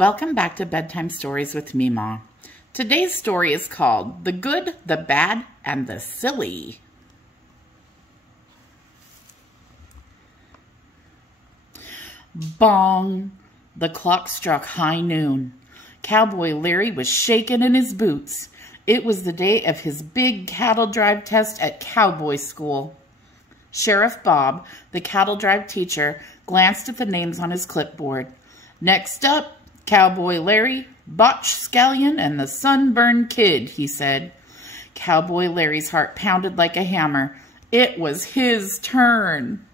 Welcome back to Bedtime Stories with Meemaw. Today's story is called The Good, the Bad, and the Silly. Bong! The clock struck high noon. Cowboy Larry was shaking in his boots. It was the day of his big cattle drive test at cowboy school. Sheriff Bob, the cattle drive teacher, glanced at the names on his clipboard. Next up, Cowboy Larry, Botch Scallion, and the Sunburned Kid, he said. Cowboy Larry's heart pounded like a hammer. It was his turn.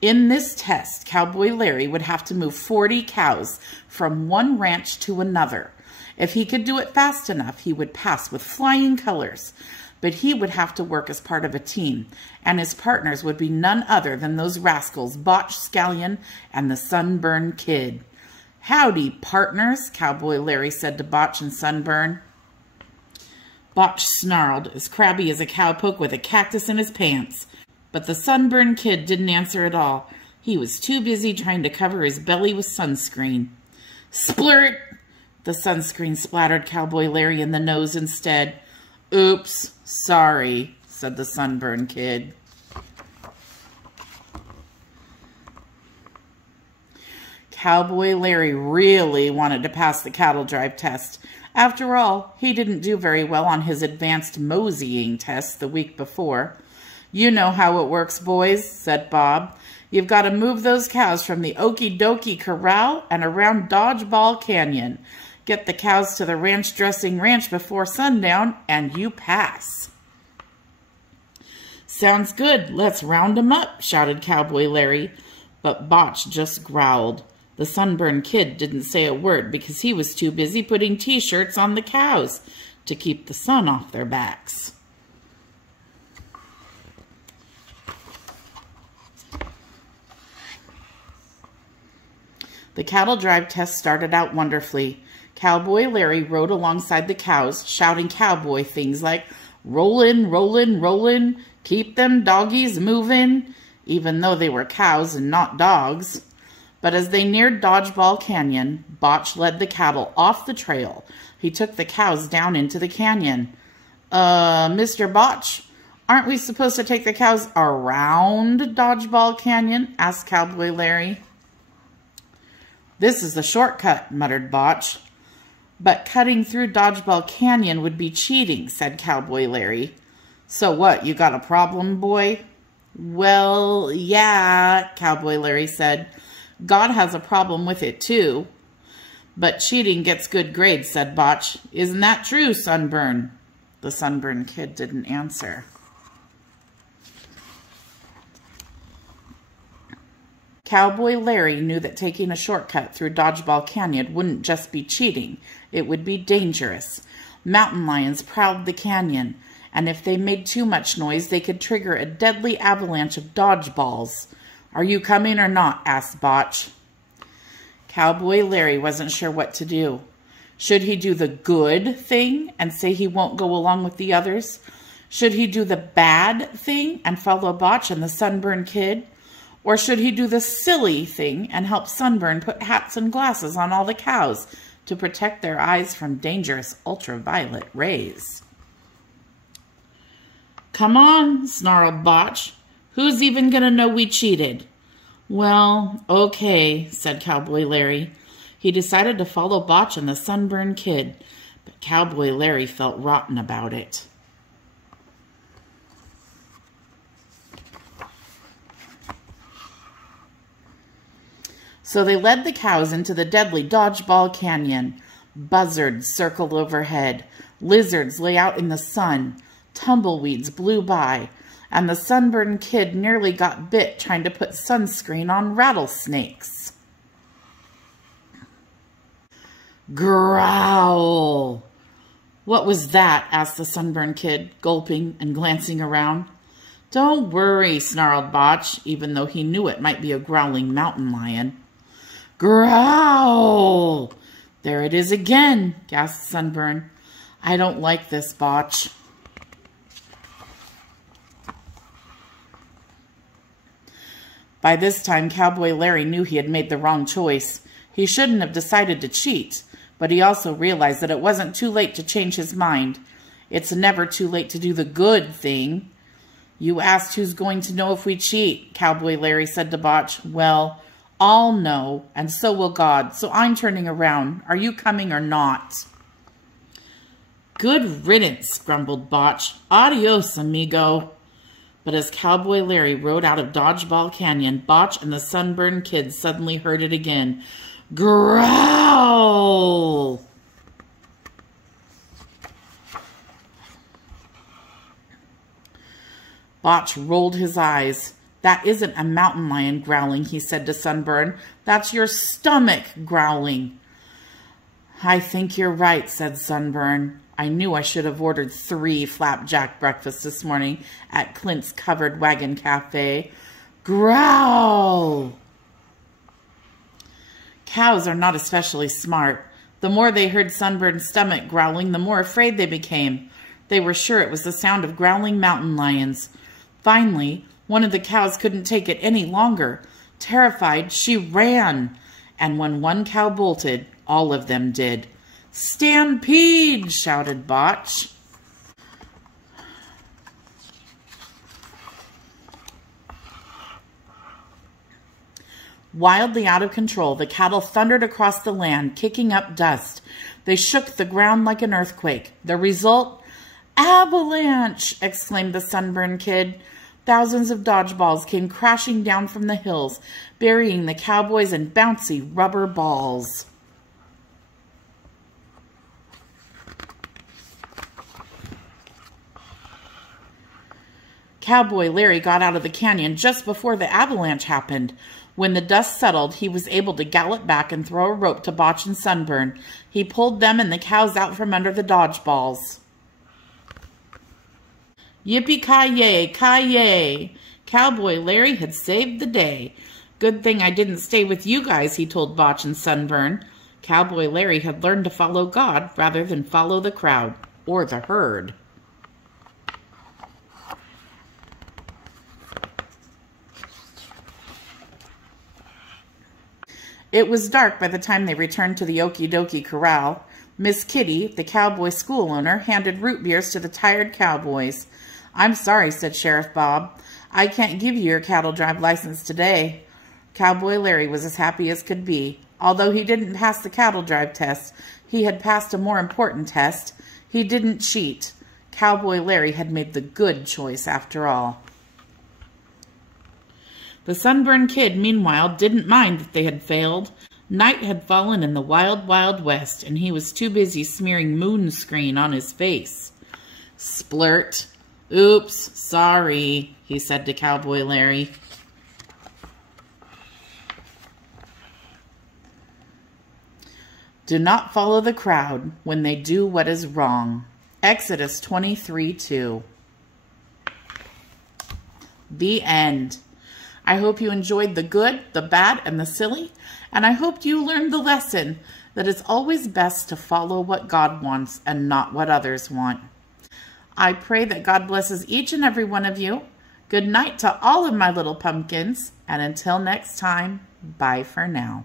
In this test, Cowboy Larry would have to move 40 cows from one ranch to another. If he could do it fast enough, he would pass with flying colors. But he would have to work as part of a team, and his partners would be none other than those rascals, Botch Scallion and the Sunburned Kid. Howdy, partners, Cowboy Larry said to Botch and Sunburn. Botch snarled, as crabby as a cowpoke with a cactus in his pants. But the Sunburned Kid didn't answer at all. He was too busy trying to cover his belly with sunscreen. Splurt! The sunscreen splattered Cowboy Larry in the nose instead. Oops, sorry, said the Sunburned Kid. Cowboy Larry really wanted to pass the cattle drive test. After all, he didn't do very well on his advanced moseying test the week before. You know how it works, boys, said Bob. You've got to move those cows from the Okie Dokie Corral and around Dodgeball Canyon. Get the cows to the ranch dressing ranch before sundown, and you pass. Sounds good. Let's round 'em up, shouted Cowboy Larry. But Botch just growled. The Sunburned Kid didn't say a word because he was too busy putting T-shirts on the cows to keep the sun off their backs. The cattle drive test started out wonderfully. Cowboy Larry rode alongside the cows, shouting cowboy things like, "Rollin', rollin', rollin', keep them doggies movin'," even though they were cows and not dogs. But as they neared Dodgeball Canyon, Botch led the cattle off the trail. He took the cows down into the canyon. Mr. Botch, aren't we supposed to take the cows around Dodgeball Canyon?" asked Cowboy Larry. "This is the shortcut," muttered Botch. "But cutting through Dodgeball Canyon would be cheating," said Cowboy Larry. "So what, you got a problem, boy?" "Well, yeah," Cowboy Larry said. "God has a problem with it, too." "But cheating gets good grades," said Botch. "Isn't that true, Sunburn?" The Sunburned Kid didn't answer. Cowboy Larry knew that taking a shortcut through Dodgeball Canyon wouldn't just be cheating. It would be dangerous. Mountain lions prowled the canyon, and if they made too much noise, they could trigger a deadly avalanche of dodgeballs. "Are you coming or not?" asked Botch. Cowboy Larry wasn't sure what to do. Should he do the good thing and say he won't go along with the others? Should he do the bad thing and follow Botch and the Sunburned Kid? Or should he do the silly thing and help Sunburn put hats and glasses on all the cows to protect their eyes from dangerous ultraviolet rays? "Come on," snarled Botch. "Who's even going to know we cheated?" "Well, okay," said Cowboy Larry. He decided to follow Botch and the Sunburned Kid, but Cowboy Larry felt rotten about it. So they led the cows into the deadly Dodgeball Canyon. Buzzards circled overhead. Lizards lay out in the sun. Tumbleweeds blew by. And the Sunburned Kid nearly got bit trying to put sunscreen on rattlesnakes. Growl! "What was that?" asked the Sunburned Kid, gulping and glancing around. "Don't worry," snarled Botch, even though he knew it might be a growling mountain lion. "Growl! There it is again," gasped Sunburn. "I don't like this, Botch." By this time, Cowboy Larry knew he had made the wrong choice. He shouldn't have decided to cheat, but he also realized that it wasn't too late to change his mind. It's never too late to do the good thing. You asked who's going to know if we cheat, Cowboy Larry said to Botch. Well, I'll know, and so will God, so I'm turning around. Are you coming or not? Good riddance, grumbled Botch. Adios, amigo. But as Cowboy Larry rode out of Dodgeball Canyon, Botch and the Sunburned Kid suddenly heard it again. Growl! Botch rolled his eyes. That isn't a mountain lion growling, he said to Sunburn. That's your stomach growling. I think you're right, said Sunburn. I knew I should have ordered 3 flapjack breakfasts this morning at Clint's Covered Wagon Cafe. Growl! Cows are not especially smart. The more they heard Sunburn's stomach growling, the more afraid they became. They were sure it was the sound of growling mountain lions. Finally, one of the cows couldn't take it any longer. Terrified, she ran. And when one cow bolted, all of them did. Stampede! Shouted Botch. Wildly out of control, the cattle thundered across the land, kicking up dust. They shook the ground like an earthquake. The result? Avalanche! Exclaimed the Sunburned Kid. Thousands of dodgeballs came crashing down from the hills, burying the cowboys in bouncy rubber balls. Cowboy Larry got out of the canyon just before the avalanche happened. When the dust settled, he was able to gallop back and throw a rope to Botch and Sunburn. He pulled them and the cows out from under the dodgeballs. Yippee-ki-yay, ki-yay! Cowboy Larry had saved the day. Good thing I didn't stay with you guys, he told Botch and Sunburn. Cowboy Larry had learned to follow God rather than follow the crowd or the herd. It was dark by the time they returned to the Okie Dokie Corral. Miss Kitty, the cowboy school owner, handed root beers to the tired cowboys. I'm sorry, said Sheriff Bob. I can't give you your cattle drive license today. Cowboy Larry was as happy as could be. Although he didn't pass the cattle drive test, he had passed a more important test. He didn't cheat. Cowboy Larry had made the good choice after all. The Sunburned Kid, meanwhile, didn't mind that they had failed. Night had fallen in the wild, wild west, and he was too busy smearing moon screen on his face. Splurt. Oops, sorry, he said to Cowboy Larry. Do not follow the crowd when they do what is wrong. Exodus 23:2. The end. I hope you enjoyed the good, the bad, and the silly, and I hope you learned the lesson that it's always best to follow what God wants and not what others want. I pray that God blesses each and every one of you. Good night to all of my little pumpkins, and until next time, bye for now.